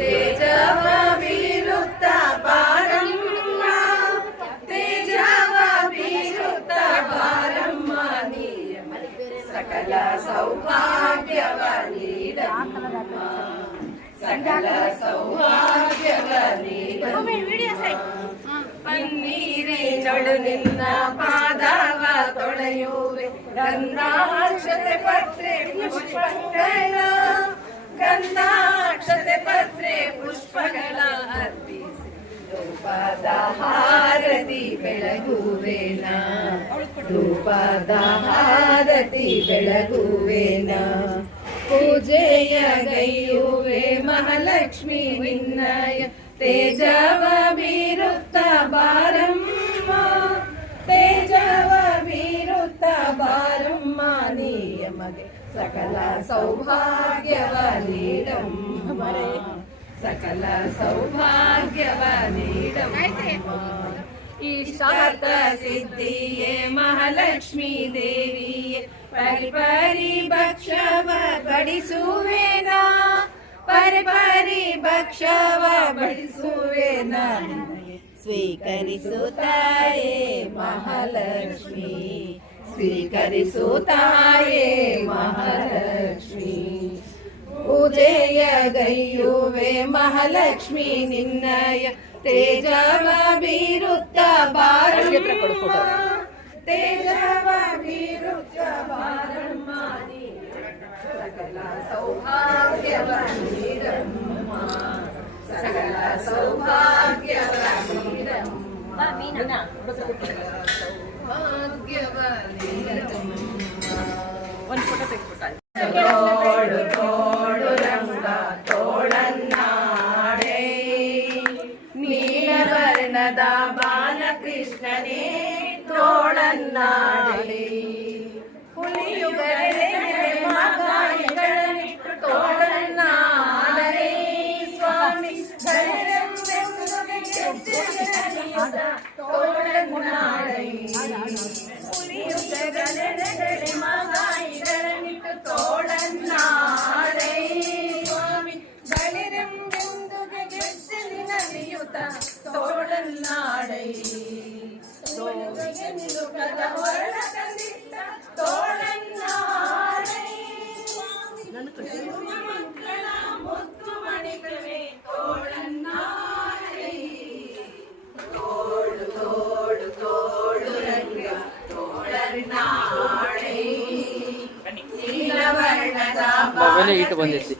തേജവ വിരുത്ത തേജവ വിരുത്ത സകല സൗഭാഗ്യവ സകല സൗഭാഗ്യവ പാദവ തുളയൂരെ ഗന്ധാക്ഷത പത്രേ പുഷ്പങ്ങളോ ಗಂಧಾಕ್ಷತೆ ಪತ್ರೆ ಪುಷ್ಪಗಳ ಗಂಧಾಕ್ಷತೆ ಪತ್ರೆ ಪುಷ್ಪಗಳ ಅರ್ಪಿಸಿ ರೂಪದ ಹಾರತಿ ಬೆಳಗುವೇನ ರೂಪದ ಹಾರತಿ ಬೆಳಗುವೇನ ಪೂಜೆಯ ಗೈಯುವೆ ಮಹಾಲಕ್ಷ್ಮಿ ವಿನ್ನಯ ತೇಜವ ಬೀರುತ್ತ सकला सौभाग्यवी सकला सौभाग्यवी सिद्धि महालक्ष्मी देवी परिपारि बि सुवे बी सुवे स्वीकरि सु महालक्ष्मी। ಪರಿ ಭಕ್ಷವ ಬಡಿಸುವೇನ ಸ್ವೀಕರಿಸುತ್ತಾಯೇ ಮಹಾಲಕ್ಷ್ಮಿ ಸ್ವೀಕರಿಸುತ್ತಾಯೇ ಮಹಾಲಕ್ಷ್ಮಿ ಪೂಜೆಯ ಗೈಯುವೆ ಮಹಾಲಕ್ಷ್ಮಿ ನಿನ್ನಯ ತೇಜವ ಬೀರುತ್ತ ಬಾರಮ್ಮ ತೇಜವ ಬೀರುತ್ತ ಬಾರಮ್ಮ ನೀ ಸಕಲ ಸೌಭಾಗ್ಯವ ನೀಡಮ್ಮ ಸಕಲ ಸೌಭಾಗ್ಯವ ബാലകൃഷ്ണനെ തോളന്നാടേ പുലിയുകളെ മകാനികളിട്ടു തോളന്നാടേ സ്വാമി തോളന്നാടേ പുലിയുകളെ ಮೊಬೈಲ್ ಇಟ್ಟು ಬಂದೈತಿ